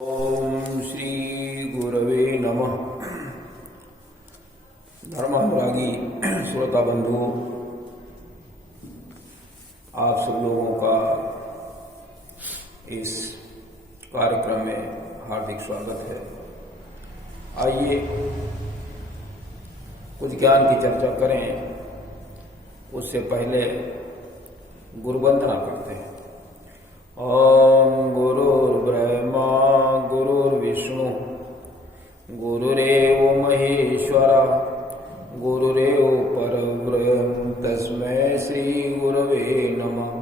ओम श्री गुरवे नमः। धर्मानुरागी श्रोता बंधुओं, आप सब लोगों का इस कार्यक्रम में हार्दिक स्वागत है। आइए कुछ ज्ञान की चर्चा करें, उससे पहले गुरुवंदना करते हैं। ओम गुरुर्ब्रह्मा गुरुर्विष्णु गुरुरेव महेश्वरा गुरुरेव परब्रह्म तस्मै श्री गुरवे नमः।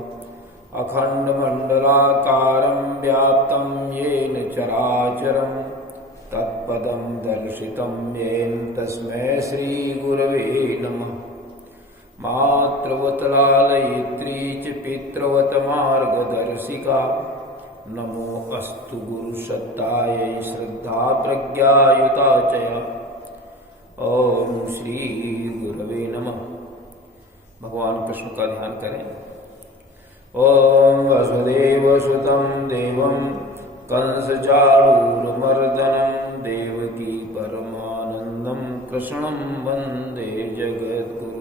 अखंडमंडलाकारं व्याप्तं येन चराचरं तत्पदं दर्शितं येन तस्मै श्री गुरवे नमः। मातृवत लालयित्री च पितृवत मार्गदर्शिका नमो अस्तु गुरुसत्तायै श्रद्धा प्रज्ञायुता च। ओम श्री गुरवे नमः। भगवान कृष्ण का ध्यान करें। ओम वसुदेवसुतं देवं कंसचाणूरमर्दनं देवकी परमानंदं कृष्णं वंदे जगद्गुरुम्।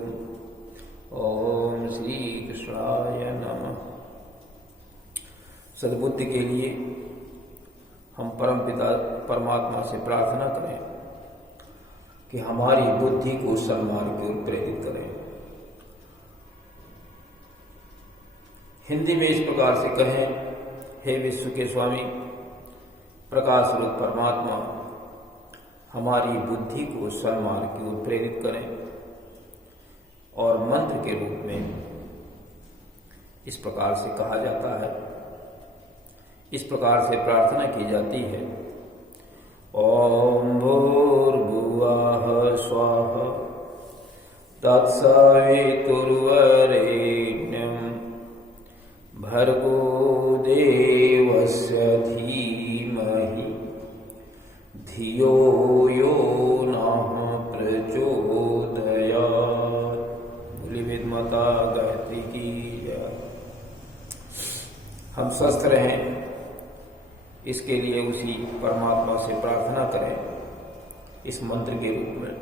ओम श्री कृष्णाय नमः। सद्बुद्धि के लिए हम परमपिता परमात्मा से प्रार्थना करें कि हमारी बुद्धि को सन्मार्ग की ओर प्रेरित करें। हिंदी में इस प्रकार से कहें, हे विश्व के स्वामी प्रकाश रूप परमात्मा, हमारी बुद्धि को सन्मार्ग की ओर प्रेरित करें। और मंत्र के रूप में इस प्रकार से कहा जाता है, इस प्रकार से प्रार्थना की जाती है। ओम भूर्भुवः स्वः तत्सवितुर्वरेण्यं भर्गो देवस्य धीमहि धियो यो नः प्रचोदयात्। वेद माता गायत्री की जय। हम स्वस्थ रहें, इसके लिए उसी परमात्मा से प्रार्थना करें इस मंत्र के रूप में।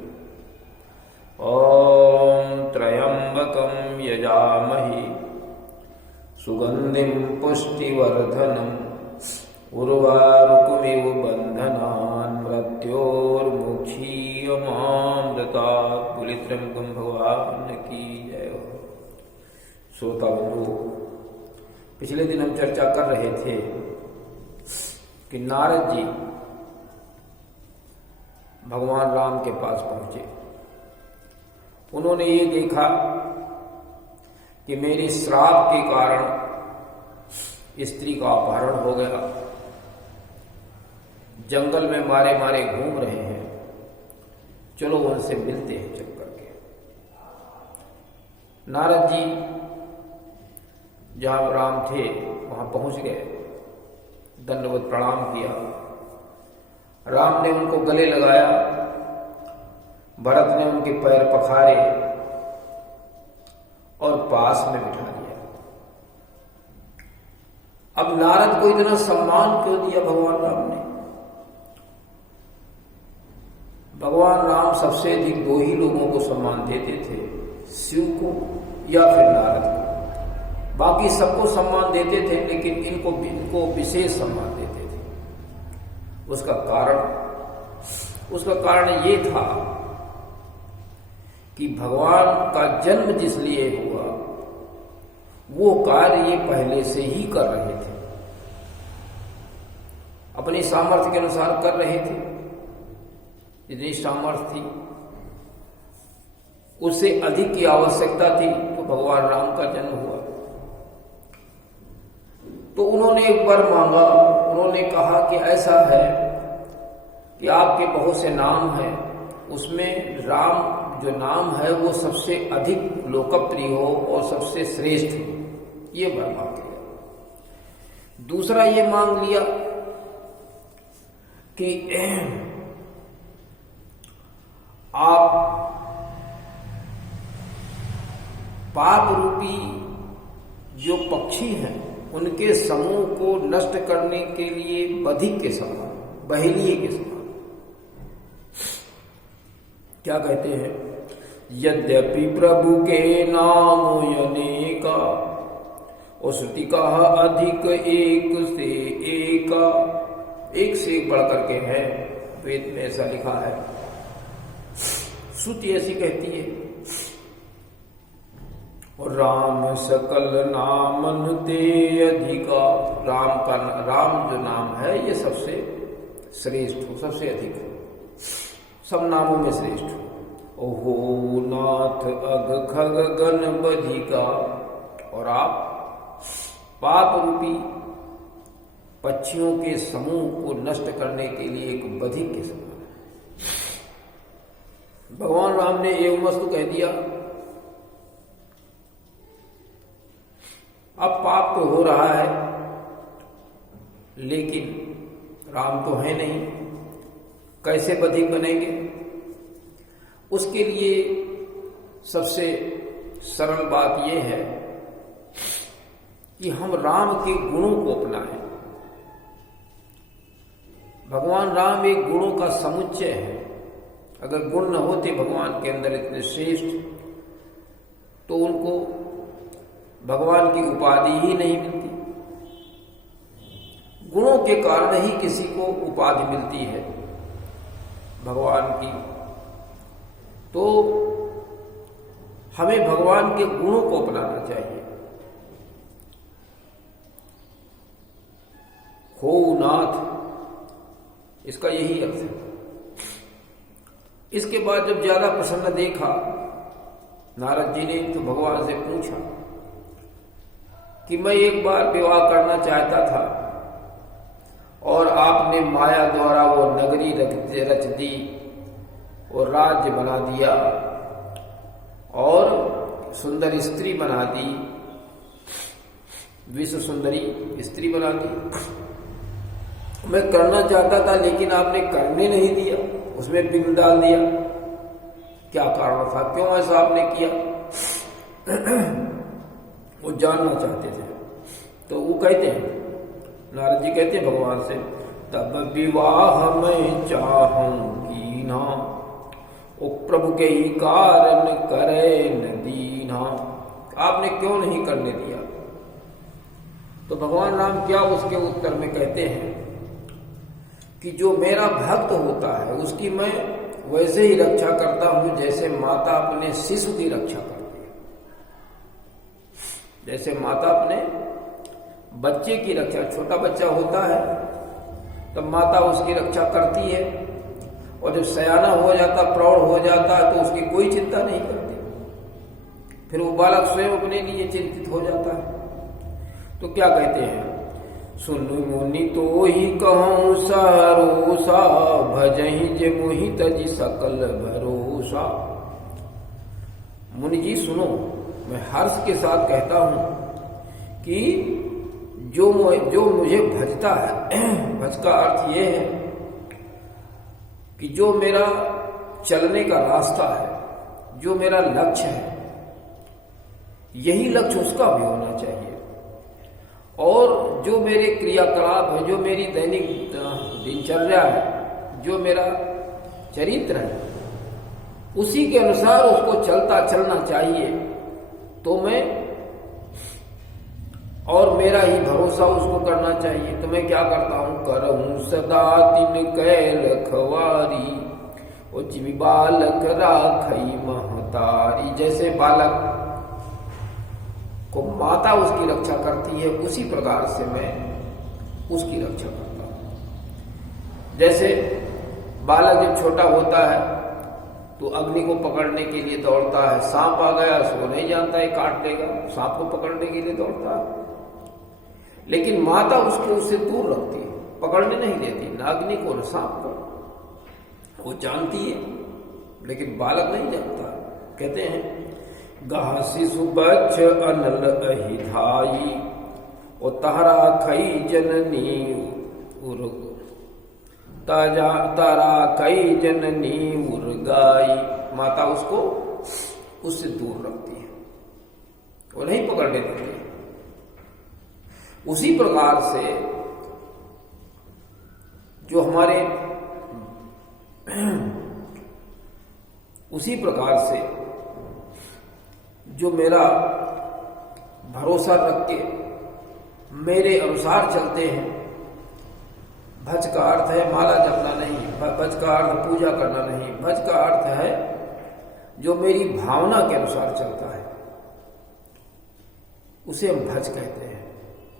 ओम त्र्यंबकं यजामहि सुगंधिं पुष्टिवर्धनम् उर्वारुकमिव बन्धनान् मृत्योर्मुक्षीयमामृतात्। बोले त्र्यंबकं भगवान की जय हो। श्रोता बंधु, पिछले दिन हम चर्चा कर रहे थे कि नारद जी भगवान राम के पास पहुंचे। उन्होंने ये देखा कि मेरे श्राप के कारण स्त्री का अपहरण हो गया, जंगल में मारे मारे घूम रहे हैं, चलो उनसे मिलते हैं चल करके। नारद जी जहां राम थे वहां पहुंच गए, दंडवत प्रणाम किया। राम ने उनको गले लगाया, भरत ने उनके पैर पखारे और पास में बिठा दिया। अब नारद को इतना सम्मान क्यों दिया भगवान राम ने? भगवान राम सबसे अधिक दो ही लोगों को सम्मान देते थे, शिव को या फिर नारद को। बाकी सबको सम्मान देते थे, लेकिन इनको विशेष सम्मान देते थे। उसका कारण ये था कि भगवान का जन्म जिस लिए हुआ वो कार्य ये पहले से ही कर रहे थे, अपनी सामर्थ्य के अनुसार कर रहे थे। जितनी सामर्थ्य थी उससे अधिक की आवश्यकता थी, तो भगवान राम का जन्म हुआ। तो उन्होंने एक वर मांगा। उन्होंने कहा कि ऐसा है कि आपके बहुत से नाम हैं, उसमें राम जो नाम है वो सबसे अधिक लोकप्रिय हो और सबसे श्रेष्ठ हो, ये वर मांग लिया। दूसरा ये मांग लिया कि आप पाप रूपी जो पक्षी हैं उनके समूह को नष्ट करने के लिए बधिक के समान बहेलिए के समान। क्या कहते हैं? यद्यपि प्रभु के नाम अनेका और श्रुति कहा अधिक एक से एका, एक से एक बढ़ करके है, वेद में ऐसा लिखा है, श्रुति ऐसी कहती है। और राम सकल नामन ते अधिका, राम जो नाम है ये सबसे श्रेष्ठ हो, सबसे अधिक हो, सब नामों में श्रेष्ठ हो। ओहो नाथ अग खग गण बधिका, और आप पाप रूपी पक्षियों के समूह को नष्ट करने के लिए एक बधिक के समान है। भगवान राम ने एवमस्तु कह दिया। अब पाप तो हो रहा है, लेकिन राम तो है नहीं, कैसे बधिक बनेंगे? उसके लिए सबसे सरल बात यह है कि हम राम के गुणों को अपनाएं। भगवान राम एक गुणों का समुच्चय है। अगर गुण न होते भगवान के अंदर इतने श्रेष्ठ, तो उनको भगवान की उपाधि ही नहीं मिलती। गुणों के कारण ही किसी को उपाधि मिलती है भगवान की। तो हमें भगवान के गुणों को अपनाना चाहिए। हो नाथ, इसका यही अर्थ है। इसके बाद जब ज्यादा प्रसन्न देखा नारद जी ने, तो भगवान से पूछा कि मैं एक बार विवाह करना चाहता था और आपने माया द्वारा वो नगरी रच दी और राज्य बना दिया और सुंदर स्त्री बना दी, विश्व सुंदरी स्त्री बना दी। मैं करना चाहता था लेकिन आपने करने नहीं दिया, उसमें बिल डाल दिया। क्या कारण था, क्यों ऐसा आपने किया? वो जानना चाहते थे। तो वो कहते हैं, नारद जी कहते हैं भगवान से, तब विवाह मैं चाहूंगी ना, ओ प्रभु के ही कारण करे न दीना। आपने क्यों नहीं करने दिया? तो भगवान राम क्या उसके उत्तर में कहते हैं कि जो मेरा भक्त होता है उसकी मैं वैसे ही रक्षा करता हूं जैसे माता अपने शिशु की रक्षा करती है। जैसे माता अपने बच्चे की रक्षा, छोटा बच्चा होता है तब माता उसकी रक्षा करती है, और जब सयाना हो जाता, प्रौढ़ हो जाता है, तो उसकी कोई चिंता नहीं करती। फिर वो बालक स्वयं अपने लिए चिंतित हो जाता है। तो क्या कहते हैं, सुन मुनि तो ही कहूं सरोसा, भजहि जे मोहि तजि सकल भरोसा। मुनि जी सुनो, मैं हर्ष के साथ कहता हूं कि जो मुझे भजता है, भज का अर्थ ये है कि जो मेरा चलने का रास्ता है, जो मेरा लक्ष्य है, यही लक्ष्य उसका भी होना चाहिए। और जो मेरे क्रियाकलाप है, जो मेरी दैनिक दिनचर्या है, जो मेरा चरित्र है, उसी के अनुसार उसको चलना चाहिए। तो मैं, और मेरा ही भरोसा उसको करना चाहिए। तो मैं क्या करता हूं, करहूं सदा तिन कैल रखवारी, और जिमि बालक राखई महतारी। जैसे बालक को माता उसकी रक्षा करती है, उसी प्रकार से मैं उसकी रक्षा करता हूं। जैसे बालक जब छोटा होता है तो अग्नि को पकड़ने के लिए दौड़ता है, सांप आ गया उसको नहीं जानता है काट देगा, सांप को पकड़ने के लिए दौड़ता है, लेकिन माता उसको उससे दूर रखती है, पकड़ने नहीं देती, न अग्नि को न सांप को। वो जानती है लेकिन बालक नहीं जानता। कहते हैं गह शिशु बच्च अनल अहिधाई, और तहरा खई जननी उर्ग, तारा कई जननी उर्गाई। माता उसको उससे दूर रखती है, वो नहीं पकड़ने देती। उसी प्रकार से जो हमारे उसी प्रकार से जो मेरा भरोसा रख के मेरे अनुसार चलते हैं। भज का अर्थ है माला जपना नहीं, भज का अर्थ पूजा करना नहीं, भज का अर्थ है जो मेरी भावना के अनुसार चलता है, उसे हम भज कहते हैं।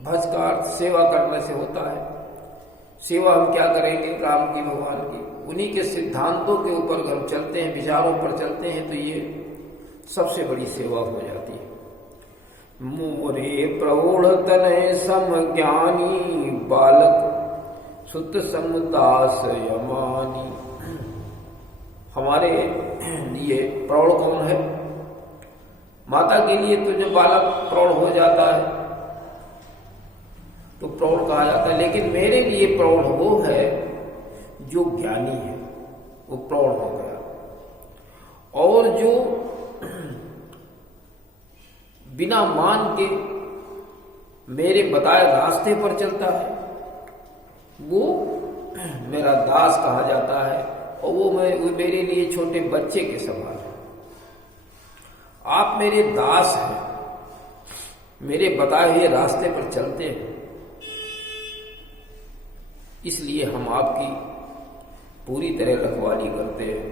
भज का अर्थ सेवा करने से होता है। सेवा हम क्या करेंगे? राम की, भगवान की, उन्हीं के सिद्धांतों के ऊपर अगर हम चलते हैं, विचारों पर चलते हैं, तो ये सबसे बड़ी सेवा हो जाती है। मोरे प्रौढ़ तनय सम ज्ञानी, बालक सुत समदास यमानी। हमारे लिए प्रौढ़ कौन है? माता के लिए तो जब बालक प्रौढ़ हो जाता है तो प्रौढ़ कहा जाता है, लेकिन मेरे लिए प्रौढ़ वो है जो ज्ञानी है, वो प्रौढ़ हो गया। और जो बिना मान के मेरे बताए रास्ते पर चलता है वो मेरा दास कहा जाता है, और वो मेरे लिए छोटे बच्चे के समान है। आप मेरे दास हैं, मेरे बताए हुए रास्ते पर चलते हैं, इसलिए हम आपकी पूरी तरह रखवाली करते हैं।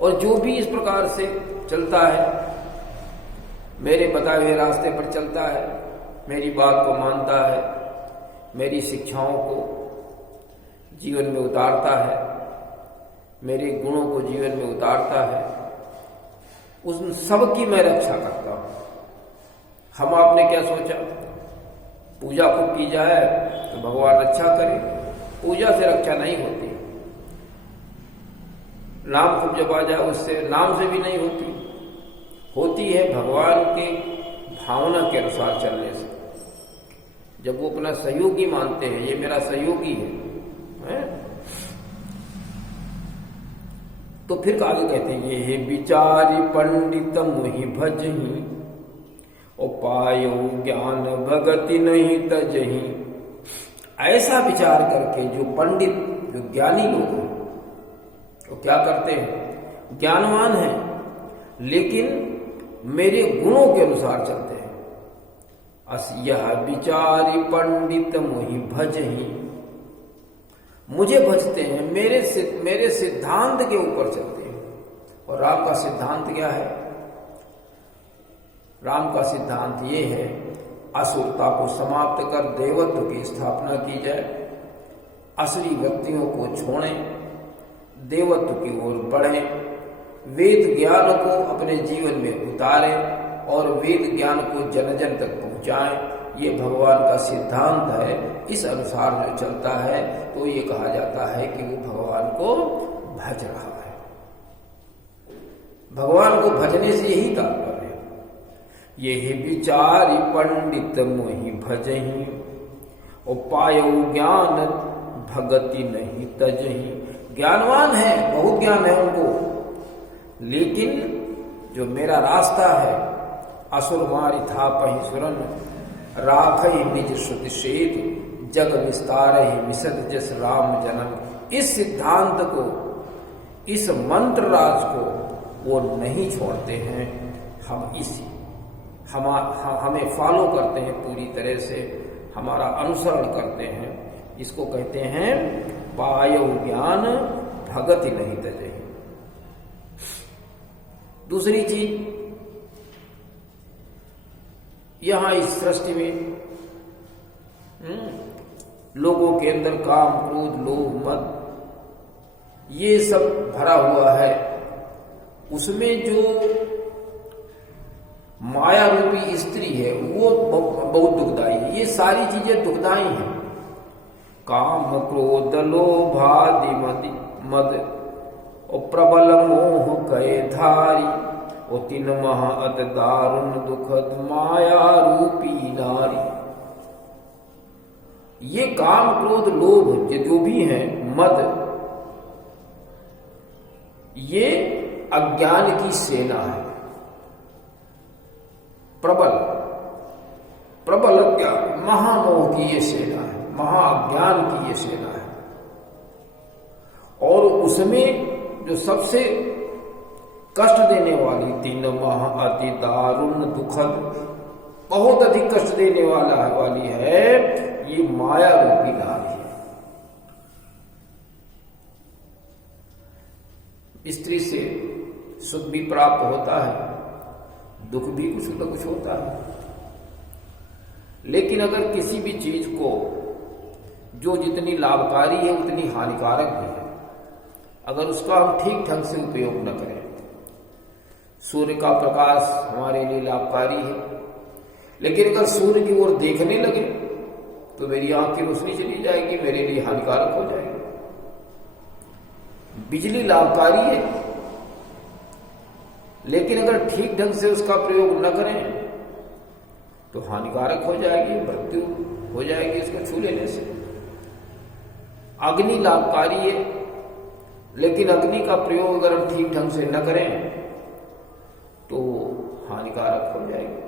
और जो भी इस प्रकार से चलता है, मेरे बताए हुए रास्ते पर चलता है, मेरी बात को मानता है, मेरी शिक्षाओं को जीवन में उतारता है, मेरे गुणों को जीवन में उतारता है, उन सब की मैं रक्षा करता हूं। हम आपने क्या सोचा? पूजा को की जाए तो भगवान रक्षा करे। पूजा से रक्षा नहीं होती। नाम खूब जपा जाए उससे, नाम से भी नहीं होती। होती है भगवान के भावना के अनुसार चलने से। जब वो अपना सहयोगी मानते हैं, ये मेरा सहयोगी है? तो फिर आगे कहते हैं, ये विचारी पंडित मुहि भजही, ओ पायो ज्ञान भगति नहीं तजही। ऐसा विचार करके जो पंडित, जो ज्ञानी लोग हैं, वो क्या करते हैं? ज्ञानवान हैं, लेकिन मेरे गुणों के अनुसार चलते हैं। अस यह विचारी पंडित मुहि भजही, मुझे भजते हैं, मेरे सिद्धांत के ऊपर चलते हैं। और राम का सिद्धांत क्या है? राम का सिद्धांत ये है, असुरता को समाप्त कर देवत्व की स्थापना की जाए, असुरी वृत्तियों को छोड़ें, देवत्व की ओर बढ़ें, वेद ज्ञान को अपने जीवन में उतारें और वेद ज्ञान को जन जन तक पहुंचाएं। ये भगवान का सिद्धांत है। इस अनुसार जो चलता है तो ये कहा जाता है कि वो भगवान को भज रहा है। भगवान को भजने से यही तात्पर्य है। यही विचारी पंडित मोहि भजही, और पायो ज्ञान भगति नहीं तजही। ज्ञानवान है, बहुत ज्ञान है उनको, लेकिन जो मेरा रास्ता है, असुर मारि थापहि सुरन, राखई निज श्रुति सेतु, जग विस्तार ही मिसद जस राम जन्म। इस सिद्धांत को, इस मंत्र राज को वो नहीं छोड़ते हैं। हमें फॉलो करते हैं पूरी तरह से, हमारा अनुसरण करते हैं। इसको कहते हैं पायो ज्ञान भगति नहीं तजही। दूसरी चीज, यहां इस सृष्टि में लोगों के अंदर काम, क्रोध, लोभ, मद, ये सब भरा हुआ है। उसमें जो माया रूपी स्त्री है वो बहुत दुखदाई है। ये सारी चीजें दुखदाई हैं। काम, क्रोध, लोभादि मद और प्रबल मोह कहे धारी, ओ तीन महा अत दारुण दुखद माया रूपी नारी। ये काम, क्रोध, लोभ जो भी है, मद, ये अज्ञान की सेना है। प्रबल अज्ञान, महामोह की ये सेना है, महाअज्ञान की ये सेना है। उसमें जो सबसे कष्ट देने वाली 3 माह अति दारुण दुखद बहुत अधिक कष्ट देने वाली है ये माया रूपी नारी है। स्त्री से सुख भी प्राप्त होता है, दुख भी कुछ न कुछ होता है, लेकिन अगर किसी भी चीज को जो जितनी लाभकारी है उतनी हानिकारक भी है, अगर उसका हम ठीक ढंग से उपयोग न करें। सूर्य का प्रकाश हमारे लिए लाभकारी है, लेकिन अगर सूर्य की ओर देखने लगे तो मेरी आंख की रोशनी चली जाएगी, मेरे लिए हानिकारक हो जाएगी। बिजली लाभकारी है, लेकिन अगर ठीक ढंग से उसका प्रयोग न करें तो हानिकारक हो जाएगी, मृत्यु हो जाएगी इसको छू लेने से। अग्नि लाभकारी है, लेकिन अग्नि का प्रयोग अगर हम ठीक ढंग से न करें तो हानिकारक हो जाएगी।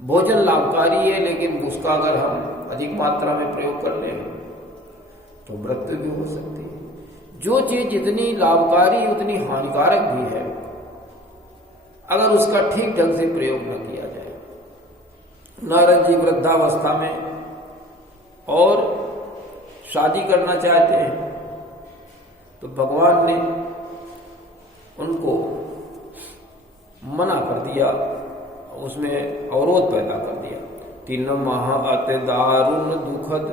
भोजन लाभकारी है, लेकिन उसका अगर हम अधिक मात्रा में प्रयोग कर लें तो मृत्यु भी हो सकती है। जो चीज जितनी लाभकारी उतनी हानिकारक भी है, अगर उसका ठीक ढंग से प्रयोग न किया जाए। नारद जी वृद्धावस्था में और शादी करना चाहते हैं तो भगवान ने उनको मना कर दिया, उसमें अवरोध पैदा कर दिया। 3 माह अति दारुण दुखद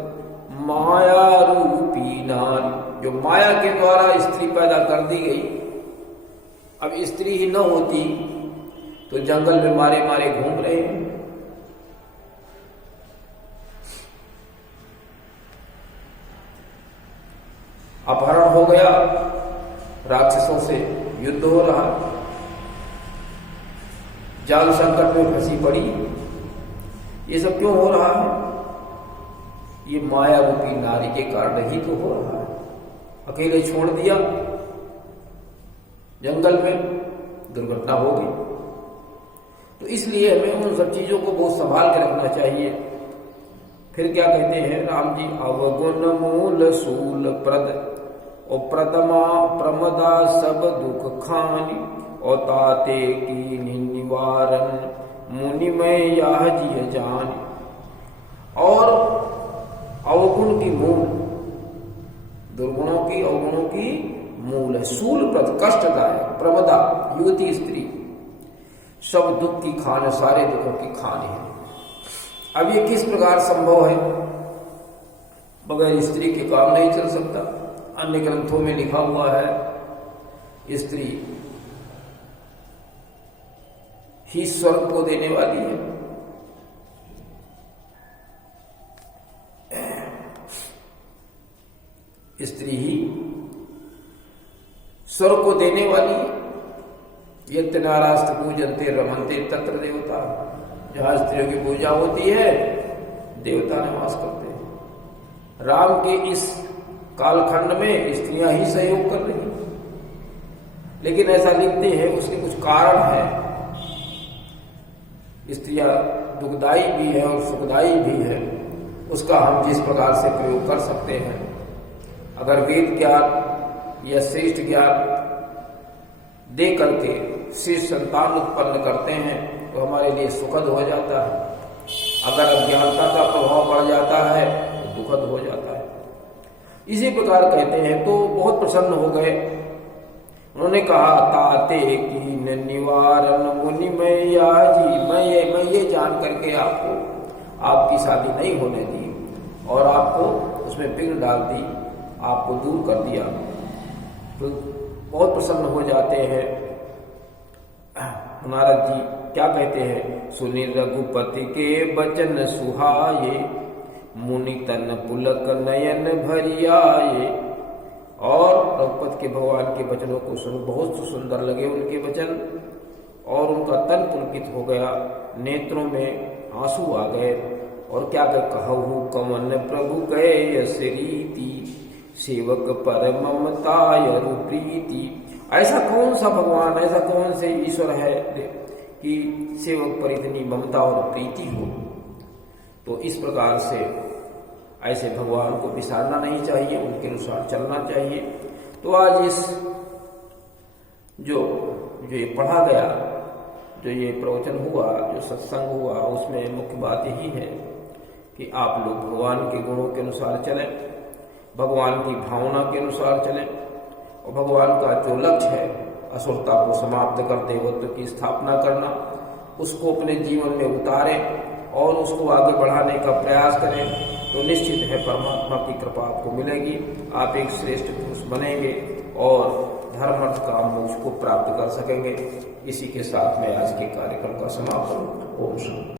माया रूपी नारी, जो माया के द्वारा स्त्री पैदा कर दी गई। अब स्त्री ही न होती तो जंगल में मारे मारे घूम रहे हैं। अपहरण हो गया, राक्षसों से युद्ध हो रहा, जाल संकट में फंसी पड़ी। ये सब क्यों हो रहा है? ये माया रूपी नारी के कारण ही तो हो रहा है। अकेले छोड़ दिया जंगल में, दुर्घटना हो गई। तो इसलिए हमें उन सब चीजों को बहुत संभाल के रखना चाहिए। फिर क्या कहते हैं राम जी, अवगुण मूल सूल प्रद और प्रदमा प्रमदा सब दुख खानी और ताते की निवारण मुनिमय याह जिय जान। और अवगुण की मूल, दुर्गुणों की अवगुणों की मूल है। सूल प्रद कष्टदायक, प्रमदा युवती स्त्री, सब दुख की खान, सारे दुखों की खान है। अब ये किस प्रकार संभव है? बगैर स्त्री के काम नहीं चल सकता। अन्य ग्रंथों में लिखा हुआ है स्त्री ही स्वर्ग को देने वाली है। स्त्री ही स्वर्ग को देने वाली है। यत्र नारास्त पूजन्ते रमन्ते तत्र देवता, जहां स्त्रियों की पूजा होती है देवता निवास करते हैं। राम के इस कालखंड में स्त्रियां ही सहयोग कर रही हैं, लेकिन ऐसा लिखते हैं उसके कुछ कारण है। स्त्रियां दुखदायी भी है और सुखदायी भी है, उसका हम जिस प्रकार से प्रयोग कर सकते हैं। अगर वेद ज्ञान या श्रेष्ठ ज्ञान दे करके श्रेष्ठ संतान उत्पन्न करते हैं तो हमारे लिए सुखद हो जाता है। अगर अज्ञानता का प्रभाव पड़ जाता है तो दुखद हो जाता है। इसी प्रकार कहते हैं तो बहुत प्रसन्न हो गए। उन्होंने कहा ताते की निवारण मुनि मैया जी, मैं ये जान करके आपको आपकी शादी नहीं होने दी और आपको उसमें विघ्न डाल दी, आपको दूर कर दिया। तो बहुत प्रसन्न हो जाते हैं। नारद जी क्या कहते हैं, सुनि रघुपति के बचन सुहाये मुनि तन पुलक नयन भरियाये। और रघुपति के भगवान के वचनों को सुन बहुत सुंदर लगे उनके वचन, और उनका तन पुलकित हो गया, नेत्रों में आंसू आ गए। और क्या कहूँ कवन प्रभु कहे यस रीति, सेवक पर ममताय प्रीति। ऐसा कौन सा भगवान, ऐसा कौन से ईश्वर है कि सेवक पर इतनी ममता और प्रीति हो। तो इस प्रकार से ऐसे भगवान को विसारना नहीं चाहिए, उनके अनुसार चलना चाहिए। तो आज इस जो ये पढ़ा गया, जो ये प्रवचन हुआ, जो सत्संग हुआ, उसमें मुख्य बात यही है कि आप लोग भगवान के गुणों के अनुसार चलें, भगवान की भावना के अनुसार चलें और भगवान का जो लक्ष्य है असुरता को समाप्त कर देवत्व की स्थापना करना, उसको अपने जीवन में उतारें और उसको आगे बढ़ाने का प्रयास करें, तो निश्चित है परमात्मा की कृपा आपको मिलेगी। आप एक श्रेष्ठ पुरुष बनेंगे और धर्म अर्थ काम मोक्ष को प्राप्त कर सकेंगे। इसी के साथ में आज के कार्यक्रम का समापन। ओम शांति।